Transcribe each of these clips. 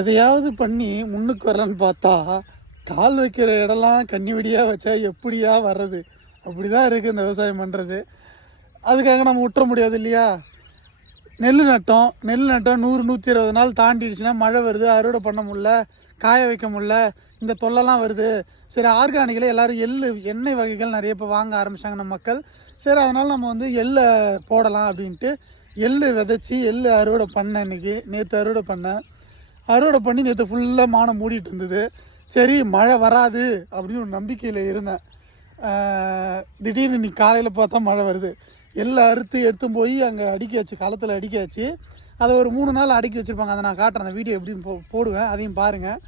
எதையாவது பண்ணி முன்னுக்கு வரலான்னு பார்த்தா கால் வைக்கிற இடம்லாம் கண்ணி வெடியாக வச்சா எப்படியா வர்றது? அப்படி தான் இருக்குது இந்த விவசாயம் பண்ணுறது. அதுக்காக நம்ம விட்டுற முடியாது இல்லையா? நெல் நட்டோம் 100-120 நாள் தாண்டிடுச்சுன்னா மழை வருது, அறுவடை பண்ண முடில, காய வைக்க முடில, இந்த தொல்லைலாம் வருது. சரி, ஆர்கானிக்கில் எல்லோரும் எண்ணெய் வகைகள் நிறைய இப்போ வாங்க ஆரம்பித்தாங்க நம்ம மக்கள். சரி, அதனால் நம்ம வந்து எள்ளை போடலாம் அப்படின்ட்டு விதைச்சி அறுவடை பண்ணேன். நேற்று அறுவடை பண்ணி நேற்று ஃபுல்லாக மானம் மூடிட்டு இருந்தது. சரி, மழை வராது அப்படின்னு ஒரு நம்பிக்கையில் இருந்தேன். திடீர்னு இன்னைக்கு காலையில் பார்த்தா மழை வருது. எல்லாம் அறுத்து எடுத்து போய் அங்கே அடுக்கியாச்சு, களத்தில் அடுக்கியாச்சு. அதை ஒரு 3 நாள் அடுக்கி வச்சுருப்பாங்க. அதை நான் காட்டுறேன், அந்த வீடியோ எப்படின்னு போடுவேன், அதையும் பாருங்கள்.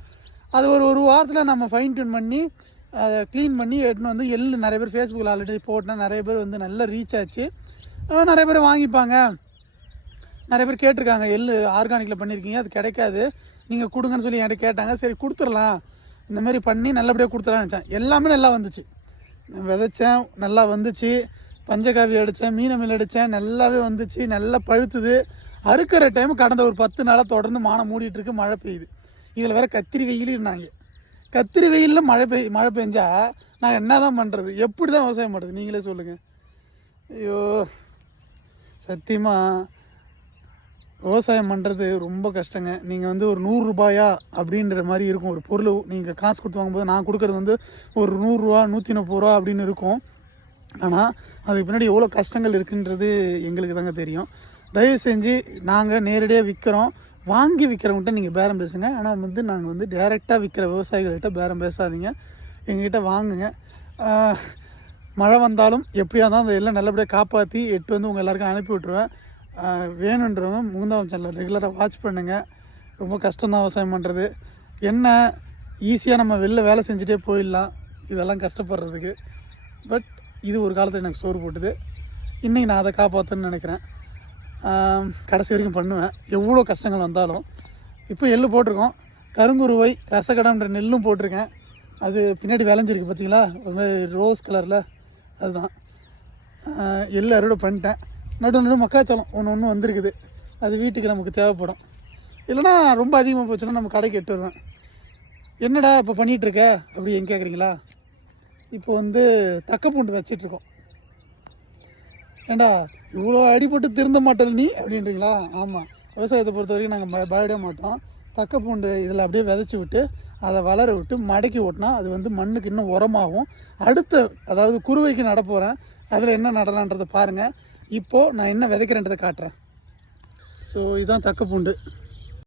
அது ஒரு வாரத்தில் நம்ம ஃபைன் டியூன் பண்ணி அதை க்ளீன் பண்ணி எடுத்துன்னு வந்து நிறைய பேர் ஃபேஸ்புக்கில் ஆல்ரெடி போட்டேன். நிறைய பேர் வந்து நல்லா ரீச் ஆச்சு, நிறைய பேர் வாங்கிப்பாங்க. நிறைய பேர் கேட்டிருக்காங்க, ஆர்கானிக்கில் பண்ணியிருக்கீங்க, அது கிடைக்காது, நீங்கள் கொடுங்கன்னு சொல்லி என்கிட்ட கேட்டாங்க. சரி, கொடுத்துடலாம், இந்த மாதிரி பண்ணி நல்லபடியாக கொடுத்துடலான்னு நினச்சேன். எல்லாமே நல்லா வந்துச்சு. விதைச்சேன், நல்லா வந்துச்சு. பஞ்சகாவி அடித்தேன், மீனை மில் அடித்தேன், நல்லாவே வந்துச்சு, நல்லா பழுத்துது. அறுக்கிற டைம் கடந்த ஒரு 10 நாளாக தொடர்ந்து மானம் மூடிட்டுருக்கு, மழை பெய்யுது. இதில் வேறு கத்திரி வெயிலுன்னாங்க. கத்திரி வெயிலில் மழை பெஞ்சா நான் என்ன தான் பண்ணுறது? எப்படி தான் விவசாயம் பண்ணுறது? நீங்களே சொல்லுங்கள். ஐயோ, சத்தியமாக விவசாயம் பண்ணுறது ரொம்ப கஷ்டங்க. நீங்கள் வந்து ஒரு 100 ரூபாயா அப்படின்ற மாதிரி இருக்கும். ஒரு பொருள் நீங்கள் காசு கொடுத்து வாங்கும்போது நான் கொடுக்குறது வந்து ஒரு 100 ரூபா 130 ரூபா அப்படின்னு இருக்கும். ஆனால் அதுக்கு பின்னாடி எவ்வளோ கஷ்டங்கள் இருக்குன்றது எங்களுக்கு தாங்க தெரியும். தயவு செஞ்சு நாங்கள் நேரடியாக விற்கிறோம், வாங்கி விற்கிறவங்ககிட்ட நீங்கள் பேரம் பேசுங்க. ஆனால் வந்து நாங்கள் வந்து டைரெக்டாக விற்கிற விவசாயிகள்கிட்ட பேரம் பேசாதீங்க, எங்ககிட்ட வாங்குங்க. மழை வந்தாலும் எப்படியா தான் அந்த எல்லாம் நல்லபடியாக காப்பாற்றி வந்து உங்கள் எல்லாருக்கும் அனுப்பி விட்ருவேன். வேணுன்றவங்க முகுந்தாவன் சேனல் ரெகுலராக வாட்ச் பண்ணுங்கள். ரொம்ப கஷ்டம்தான் விவசாயம் பண்ணுறது. என்ன ஈஸியாக நம்ம வெளில வேலை செஞ்சுட்டே போயிடலாம் இதெல்லாம் கஷ்டப்படுறதுக்கு. பட் இது ஒரு காலத்தில் எனக்கு சோறு போட்டுது. இன்றைக்கி நான் அதை காப்பாற்றணுன்னு நினைக்கிறேன். கடைசி வரைக்கும் பண்ணுவேன், எவ்வளோ கஷ்டங்கள் வந்தாலும். இப்போ எள்ளு போட்டிருக்கோம், கருங்குருவை ரசகடம்ன்ற நெல்லும் போட்டிருக்கேன். அது பின்னாடி விளைஞ்சிருக்கு பார்த்தீங்களா, ஒரு மாதிரி ரோஸ் கலரில், அதுதான். எள்ளு அறுவடை பண்ணிட்டேன். நடு மக்காச்சோளம் ஒன்று வந்திருக்குது, அது வீட்டுக்கு நமக்கு தேவைப்படும். இல்லைனா ரொம்ப அதிகமாக போச்சுன்னா நம்ம கடைக்கு எட்டு வருவேன். என்னடா இப்போ பண்ணிகிட்ருக்க அப்படி எங்கே கேட்குறீங்களா? இப்போ வந்து தக்கப்பூண்டு வச்சிட்ருக்கோம். ஏண்டா இவ்வளோ அடிபட்டு திருந்த மாட்டேன் நீ அப்படின்றீங்களா? ஆமாம், விவசாயத்தை பொறுத்த வரைக்கும் நாங்கள் பயப்பட மாட்டோம். தக்கப்பூண்டு இதில் அப்படியே விதைச்சி விட்டு அதை வளர விட்டு மடக்கி ஓட்டினா அது வந்து மண்ணுக்கு இன்னும் உரமாகும். அதாவது குருவைக்கு நட போகிறேன், அதில் என்ன நடலான்றதை பாருங்கள். இப்போது நான் என்ன விதைக்கிறேன்றதை காட்டுறேன். ஸோ இதுதான் தக்கப்பூண்டு.